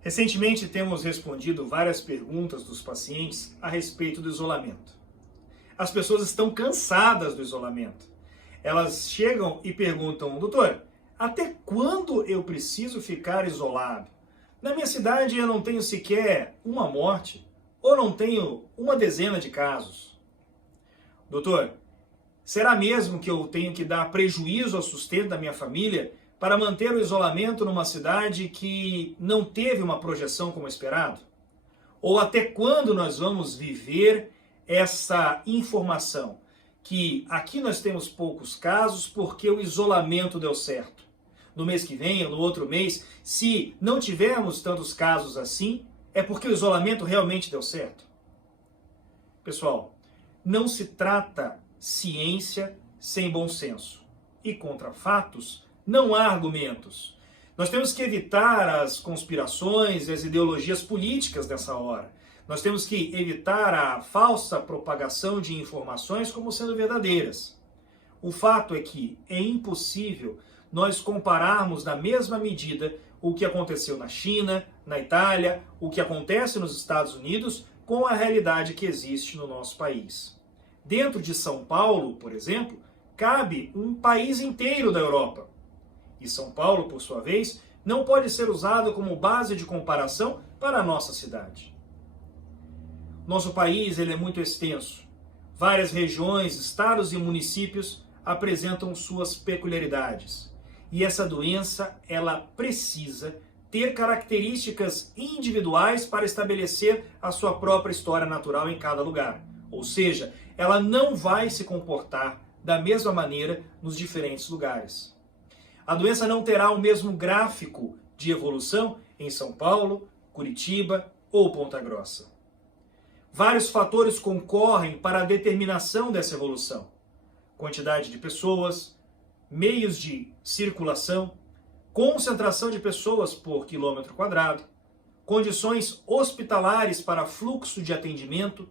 Recentemente temos respondido várias perguntas dos pacientes a respeito do isolamento. As pessoas estão cansadas do isolamento. Elas chegam e perguntam: doutor, até quando eu preciso ficar isolado? Na minha cidade eu não tenho sequer uma morte, ou não tenho uma dezena de casos. Doutor, será mesmo que eu tenho que dar prejuízo ao sustento da minha família para manter o isolamento numa cidade que não teve uma projeção como esperado? Ou até quando nós vamos viver essa informação que aqui nós temos poucos casos porque o isolamento deu certo? No mês que vem ou no outro mês, se não tivermos tantos casos assim, é porque o isolamento realmente deu certo? Pessoal, não se trata ciência sem bom senso. E contra fatos, não há argumentos. Nós temos que evitar as conspirações e as ideologias políticas nessa hora. Nós temos que evitar a falsa propagação de informações como sendo verdadeiras. O fato é que é impossível nós compararmos na mesma medida o que aconteceu na China, na Itália, o que acontece nos Estados Unidos, com a realidade que existe no nosso país. Dentro de São Paulo, por exemplo, cabe um país inteiro da Europa. E São Paulo, por sua vez, não pode ser usado como base de comparação para a nossa cidade. Nosso país ele é muito extenso. Várias regiões, estados e municípios apresentam suas peculiaridades. E essa doença, ela precisa ter características individuais para estabelecer a sua própria história natural em cada lugar. Ou seja, ela não vai se comportar da mesma maneira nos diferentes lugares. A doença não terá o mesmo gráfico de evolução em São Paulo, Curitiba ou Ponta Grossa. Vários fatores concorrem para a determinação dessa evolução. Quantidade de pessoas, meios de circulação, concentração de pessoas por quilômetro quadrado, condições hospitalares para fluxo de atendimento,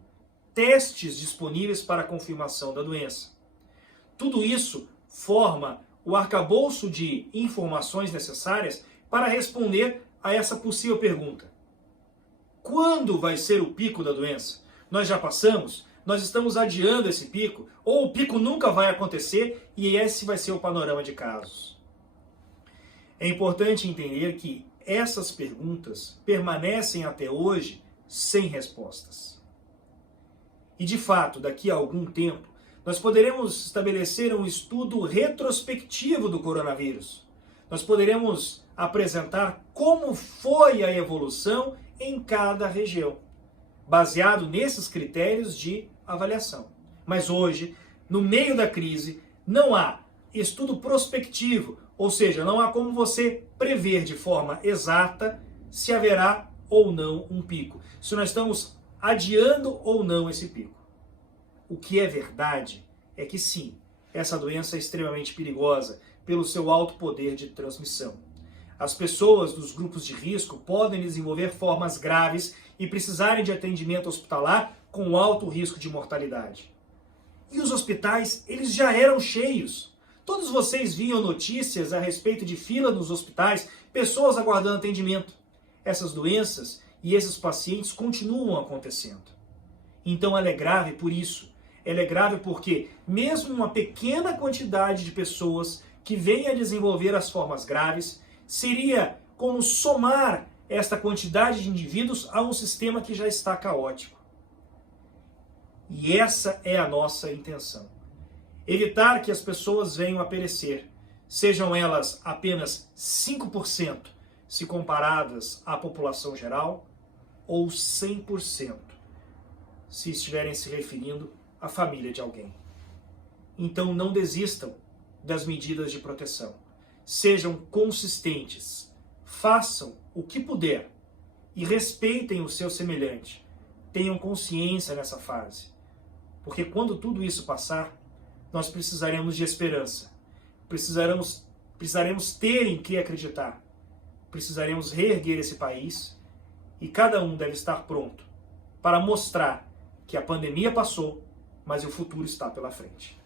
testes disponíveis para a confirmação da doença. Tudo isso forma o arcabouço de informações necessárias para responder a essa possível pergunta. Quando vai ser o pico da doença? Nós já passamos? Nós estamos adiando esse pico? Ou o pico nunca vai acontecer e esse vai ser o panorama de casos? É importante entender que essas perguntas permanecem até hoje sem respostas. E de fato, daqui a algum tempo, nós poderemos estabelecer um estudo retrospectivo do coronavírus. Nós poderemos apresentar como foi a evolução em cada região, baseado nesses critérios de avaliação. Mas hoje, no meio da crise, não há estudo prospectivo, ou seja, não há como você prever de forma exata se haverá ou não um pico, se nós estamos adiando ou não esse pico. O que é verdade é que sim, essa doença é extremamente perigosa pelo seu alto poder de transmissão. As pessoas dos grupos de risco podem desenvolver formas graves e precisarem de atendimento hospitalar com alto risco de mortalidade. E os hospitais, eles já eram cheios. Todos vocês viam notícias a respeito de fila nos hospitais, pessoas aguardando atendimento. Essas doenças e esses pacientes continuam acontecendo. Então ela é grave por isso. Ela é grave porque mesmo uma pequena quantidade de pessoas que venha a desenvolver as formas graves, seria como somar esta quantidade de indivíduos a um sistema que já está caótico. E essa é a nossa intenção. Evitar que as pessoas venham a perecer, sejam elas apenas 5% se comparadas à população geral, ou 100% se estiverem se referindo à família de alguém. Então não desistam das medidas de proteção. Sejam consistentes, façam o que puder e respeitem o seu semelhante. Tenham consciência nessa fase, porque quando tudo isso passar, nós precisaremos de esperança, precisaremos ter em que acreditar, precisaremos reerguer esse país e cada um deve estar pronto para mostrar que a pandemia passou, mas o futuro está pela frente.